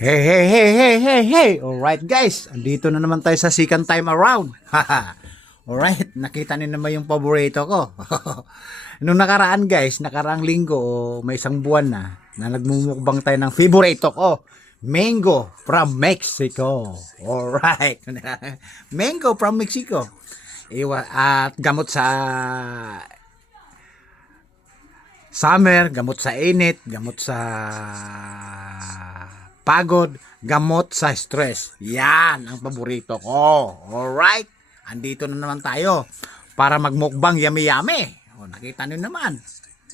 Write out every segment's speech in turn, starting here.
Hey, hey, hey, hey, hey, hey. Alright guys, andito na naman tayo sa second time around. Alright, nakita niyo naman yung paborito ko. Nung nakaraan guys, nakaraang linggo o may isang buwan na nagmumukbang tayo ng favorito ko. Mango from Mexico. Alright. Mango from Mexico. At gamot sa summer, gamot sa init, gamot sa pagod, gamot sa stress. Yan ang paborito ko. Alright. Andito na naman tayo para magmukbang yummy-yummy. O, nakita nyo naman.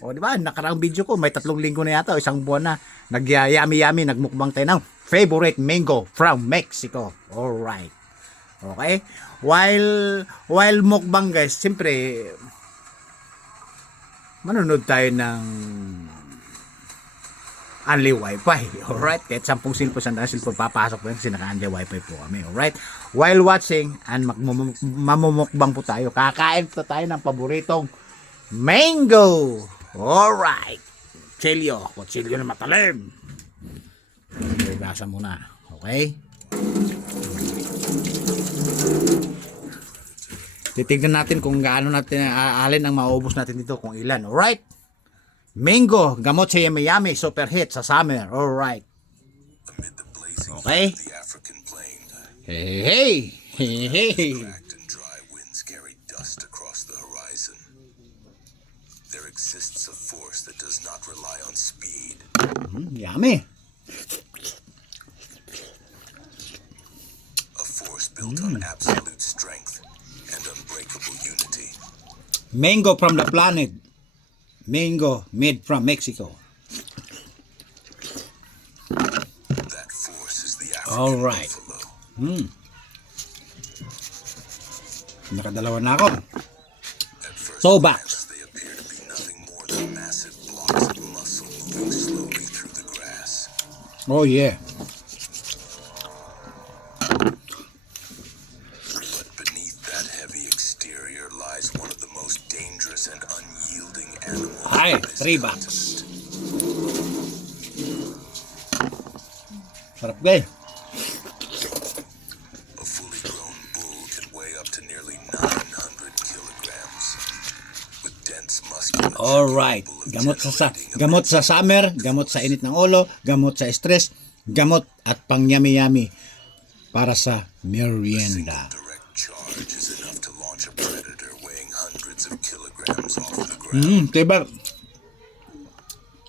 O, di ba? Nakaraang video ko, may 3 linggo na yata, isang buwan na. Nag-yummy-yummy, nagmukbang tayo ng favorite mango from Mexico. Alright. Okay? While mukbang guys, siyempre, manonood tayo ng only wifi. Alright? Kahit 10 cellphone, 100 cellphone, papasok po yan kasi naka-only wifi po kami. Alright? While watching, and mamumukbang po tayo, kakain po tayo ng paboritong mango. Alright. Kutsilyo na matalim. Gasa muna. Okay? Titignan natin kung gaano natin, alin ang maubos natin dito, kung ilan. Alright? Mango, gamot sa yummy-yummy, super hit sa summer. Alright. Okay? Hey, hey, hey, hey. There exists a force that does not rely on speed. Yummy. A force built on absolute strength and unbreakable unity. Mango from the planet. Mango made from Mexico. That force is the African All right. buffalo. Nakadalawa na ako. At first Toe glance, box. they appear to be nothing more than massive blocks of muscle moving slowly through the grass. Oh yeah. But beneath that heavy exterior lies one of the most dangerous and unyielding animals. Ay, on this 3 bucks. continent. Sarap guys. A fully grown bull can weigh up to nearly 900 kilograms. With dense musculature. Alright. Gamot sa summer, gamot sa init ng ulo, gamot sa stress, gamot at pang yummy-yummy para sa merienda. Direct charge is enough to launch a predator weighing hundreds of kilograms off the ground. Diba?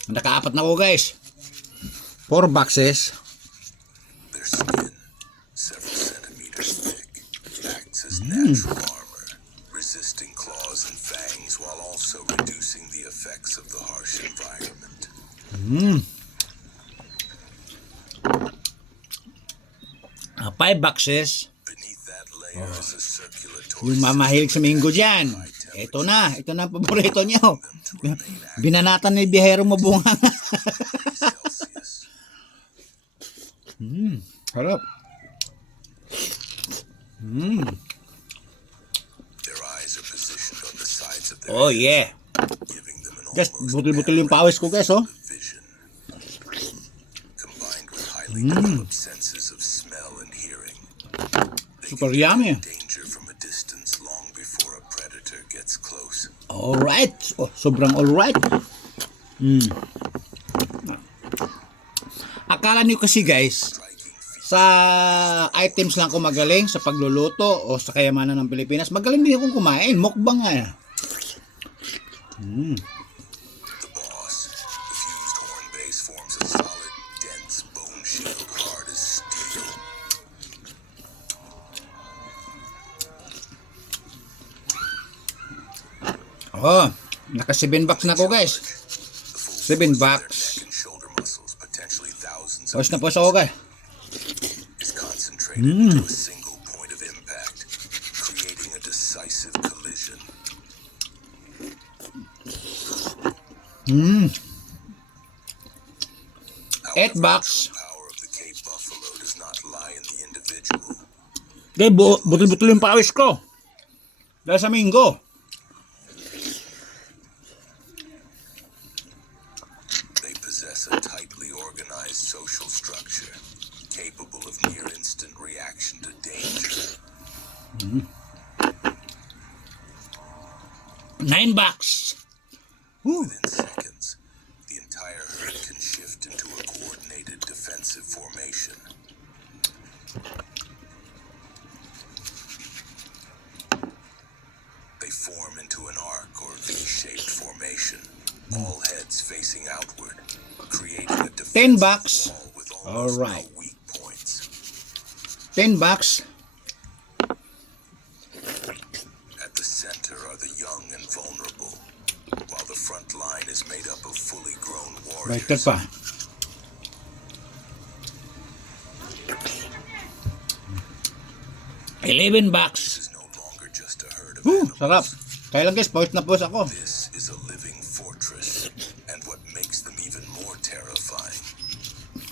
Naka-4 na ako guys. 4 boxes. Their skin, several centimeters thick, acts as natural armor, resisting claws and fangs while also reducing the effects of the harsh environment. 5 boxes. Beneath that layer is a circulatory Yung mamahilig sa mango dyan. Ito na ang paborito nyo. Binanatan ni biyahero mabunga. Celsius. Harap. Their eyes are positioned on the sides of their Oh yeah. giving them an Guys, almost butil-butil yung pawis ko guys oh. vision. Combined with highly developed senses of smell and hearing, they Super can yummy. detect danger from a distance long before a predator gets close. Alright. Oh, sobrang alright. Akala niyo kasi guys, Striking feet sa items lang ako magaling sa pagluluto o sa kayamanan ng Pilipinas. Magaling din akong kumain. Mukbang nga. the boss, the fused horn base forms a solid, dense bone shield hard as steel. Oh, naka 7 bucks na ako guys. The full 7 force of their bucks. neck and shoulder muscles, potentially thousands Pause na of pause ako guys. is concentrated into a single point of impact, creating a decisive collision. 8 bucks. The power of the Cape Buffalo does not lie in the individual. Okay, butil-butil yung pawis ko. Dahil sa mango. They possess a tightly organized social structure. structure, capable of near instant reaction to danger. 9 bucks. Woo. Within seconds, the entire herd can shift into a coordinated defensive formation. They form into an arc or V-shaped formation, all heads facing outward, creating a 10 defensive bucks. wall with almost Alright. no weak points. 10 bucks. At the center are the young and vulnerable, while the front line is made up of fully grown Baliktad warriors. pa. 11 bucks. This is no longer just a herd of Sarap. animals. Kaya lang guys, pawis na pawis ako. This is a living fortress, and what makes them even more terrifying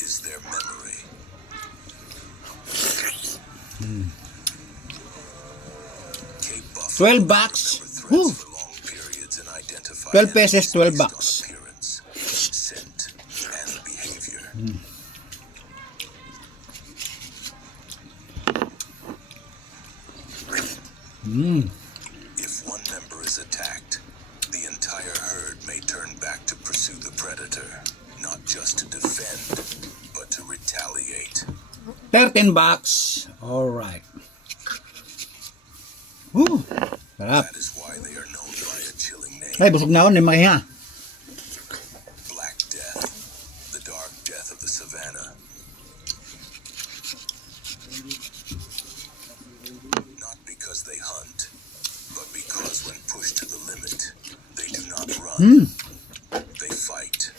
is their memory. Cape Buffalo 12 bucks. remember Woo. threats for long periods and identify 12 pesos, enemies 12 based on bucks. appearance, scent, and behavior. If one member is attacked, the entire herd may turn back to pursue the predator, not just to defend, but to retaliate. 13 bucks. Alright. Woo. Sarap. That is why they are known by a chilling name, Ay, busog na ako. Hindi makiha. Black Death, the dark death of the savannah. Not because they hunt, but because when pushed to the limit, they do not run. They fight.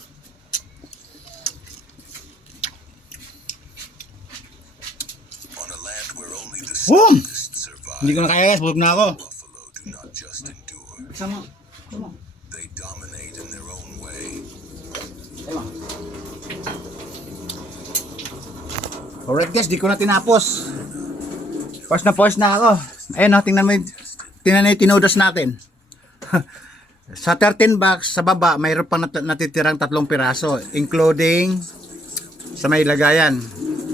On a land where only the Boom! strongest survive, Hindi ko na kaya guys. Busog na ako. buffalo do not just endure, Sama. Sama. they dominate in their own way. Alright guys, di ko na tinapos. Pause na ako. Ayun o, tingnan mo yung tinudos natin. Sa 13 bucks, sa baba, mayroon pang natitirang 3 piraso, including sa may lagayan.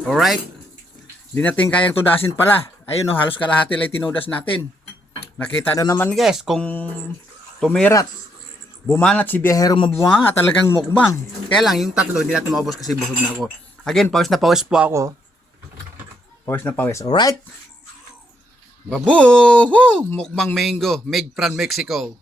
Alright? Di natin kayang tudasin pala. Ayun o, halos kalahati lang tinudas natin. Nakita na naman guys, kung tumirat, bumanat si biyahero mabuha, talagang mukbang. Kaya lang, yung 3, hindi natin maubos kasi busog na ako. Again, pawis na pawis po ako. Pawis na pawis. Alright? Babu! Mukbang mango. Made from Mexico.